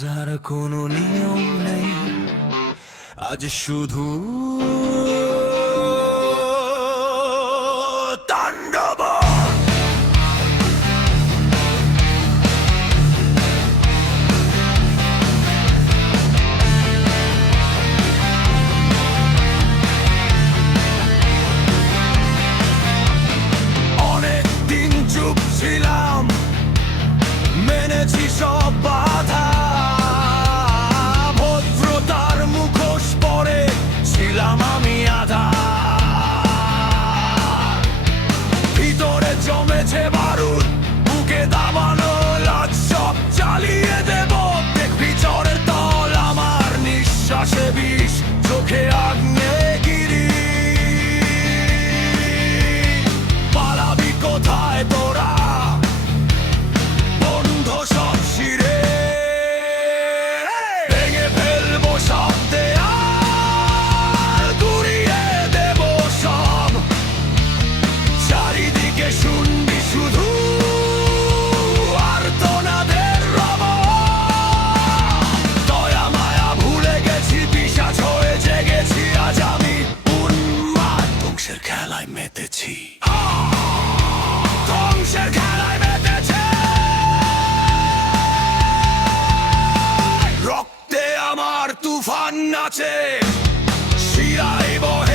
যার কোনো নিয়ম নেই, আজ শুধু তাণ্ডব। অনেকদিন চুপ ছিলাম, মেনেছি সব বাধা, ভদ্রতার মুখোশ পরে ছিলাম আমি আধা। ভিতরে জমেছে বারুদ, বুকে দাবানো লাজ সব চালিয়ে দেব। দেখবি চরের তল আমার নিঃশ্বাসে বিষ, চোখে আগ্নেয়গিরি। পালাবি কোথায় তোরা, বন্ধ সব শিরে। ভেঙে ফেলবো সব দেয়াল, গুড়িয়ে দেব সব। চারিদিকে শুনবি শুধু আর্তনাদের রব। দয়া মায়া ভুলে গেছি, পিশাচ হয়ে জেগেছি আজ আমি। উন্মাদ ধ্বংসের খেলায় মেতেছি, ধ্বংসের খেলায় মেতেছে। রক্তে আমার তুফান নাচে, শিরায় বহে